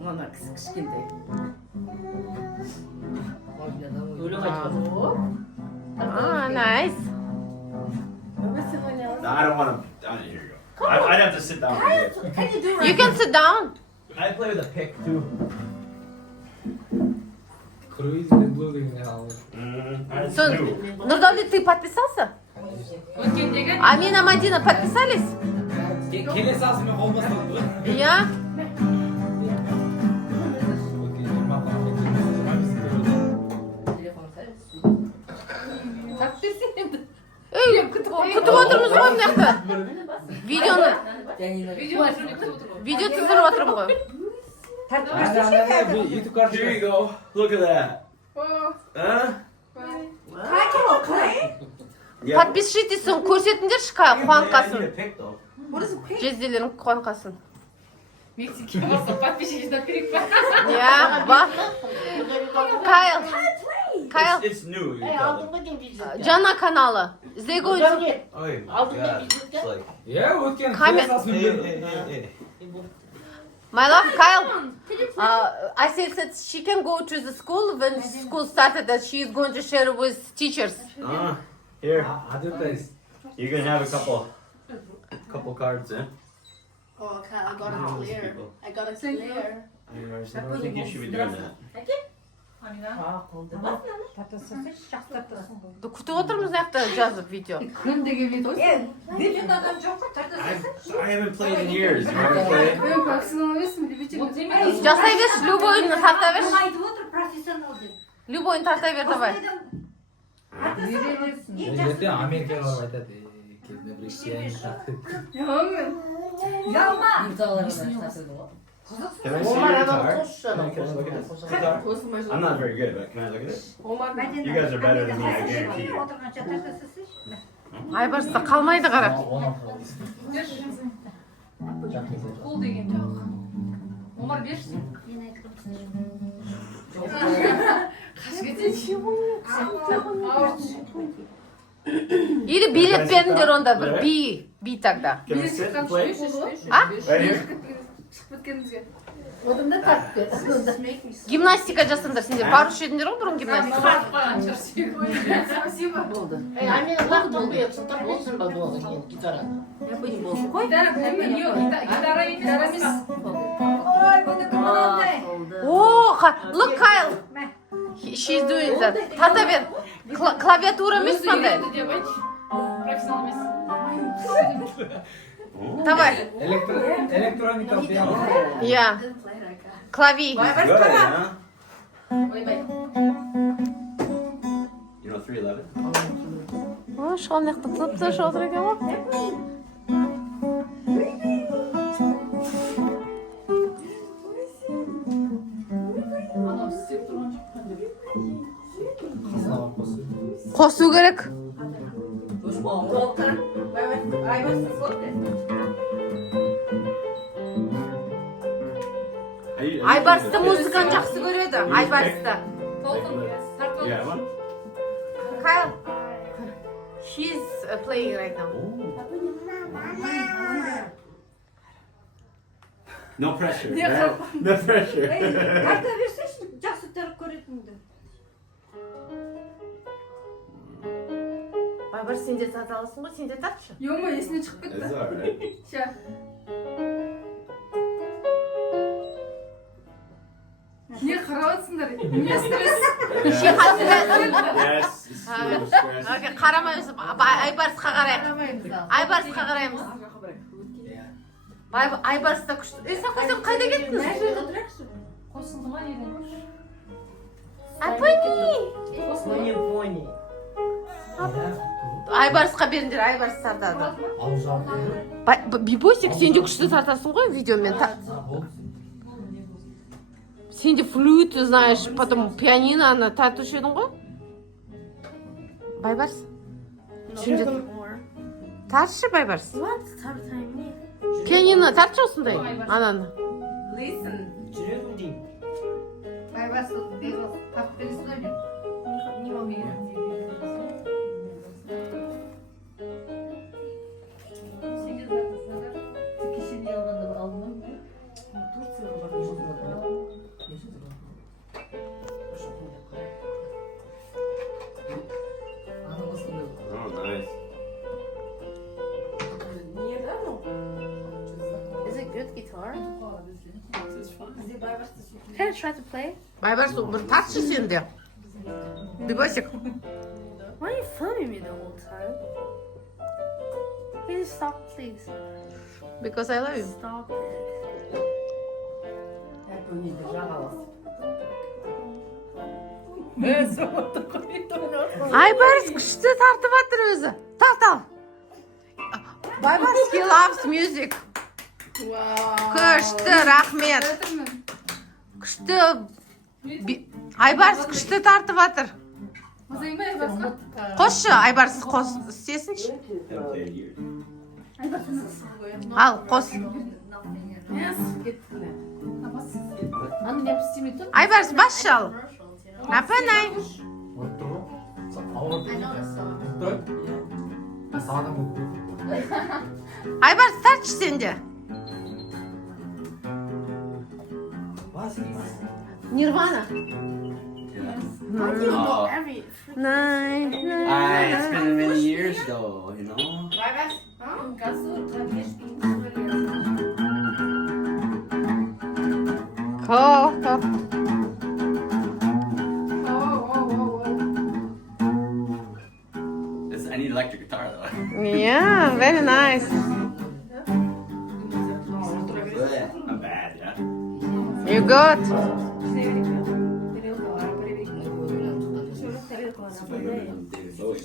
Ана кішкентай. Öyle kaçmaz. Ah, nice. No, I don't want to. Here you go. I'd have to sit down. Can you do You can sit down. I play with a pick too. Круиз блудинг That's So, new. Нурдали, ты подписался? Амина, Мадина подписались? Келесі асымен қолбастырды ғой. Я? Ey, күтіп отырмыз ғой мына жақта. Видеоны, видео түсіріп отырмын ғой. YouTube karşı. Here you go. Look at that. Huh? Yeah. Подпишитесь, көрсетіңдерші қуанқасын. I need a pick though. Жезделерің қуанқасын. Мексики просто подписчики на перекат. Я, ба. Кайл, Кайл, It's new. You tell them. жаңа каналы. Зего, Oh God. It's like. Ya өткен Камер- келесі асымен Hey, берді. hey. my love, Kyle. I said she can go to the school when school started that she is going to share with teachers. Here. Advertise. You can have a couple cards, eh? Oh, okay, I got a clear. I got a clear. I don't think you should be doing that. Күтіп отырмыз мына жақта жазып видео. Күндегі видео. Видеодан жоқ қой, I haven't played in years. You ever played? Мен профессионал емеспін, любитель. Жасай берші, любойын тарта берші. айтып отыр профессионал деп. Любойын тарта бер давай. Ертең Америкаға барып айтады. Кезінде бір işleyen. Can I see your card? Can I look at this card? I'm not very good, but can I look at it? You guys are better than me, I guarantee you. Отырғанша тартасыз. Айбарыста қалмайды қара. Қол деген жоқ. Омар берші. Қаш кетейінші. Или билет беріңдер онда бір би тогда. Can I sit and play? А? Right here? Шығып кеткенімізге. Одан тартып бер. Гимнастика жасаңдар сендер. Барушы едіңдер ғой бұрын гимнастика. Бақпаған шығар. Спасибо. Болды. Гитара, гитара емес. Ой, бұны кім алды? О, look Kyle. She's doing that. Тарта бер. Клавиатура емес мандай. Деп айтшы. Профессионал емес. Давай. Электроника пиано. Я. Клави. Good, huh? Ойбай. You know 311? О, шоу мына жақта тып-тыныш отыр екен ғой. Анау істеп тұрған жоқ. Қосу керек. Толқын. Айбарсыз болды. Айбарысты музыканы жақсы көреді. Айбарысты. You got one? Kyle. She's playing right now. No pressure. Right? No pressure. Тарта берсейші, жақсы тарып көретінді. Айбарыс сен де тарта аласың ғой, сен де тартшы. Ема, есіне шығып It's кетті. alright. Ща. Не қарап отырсыңдар? Не стресс? Yes. It's no stress. Окей, қарамаймыз. Айбарысқа қарайық. Айбарысқа қараймыз. Айбарыста күшті. Сақойсам қайда кеттіңіз? Қосылды ма елің? Апани. Айбарысқа беріңдер, Айбарыс тартады. Бибосик, сен де күшті тартасың ғой видеомен. Сен де флюту знаешь, потом пианиноны тартушы едің ғой? Байбарыс? Тартшы, Байбарыс. Пианино тартшы осындай, ананы. Айбарсыз, бейбас, тартып бересіз ғой деп. Не болмеген. Кешеде алғанда алдым. Турцияға бардым. Can I try to play? Байбарс бір тартшы сен де. Бибосик. Why are you filming me the whole time? Please stop, please. Because I love you. Stop it. Айбарс күшті тартып атыр өзі. Тал. Байбарс, he loves music. Күшті, рахмет. Күшті. Айбарс күшті тартып атыр. Қосшы, Айбарс қос істесінші. Ал, қос. Айбарс, бас шал. Апанай. Айбарс, тартшы сен де. Нирвана. Oh. It's been many years though, you know. I need electric guitar though. Yeah, very nice. I'm bad, yeah. You good? David Bowie.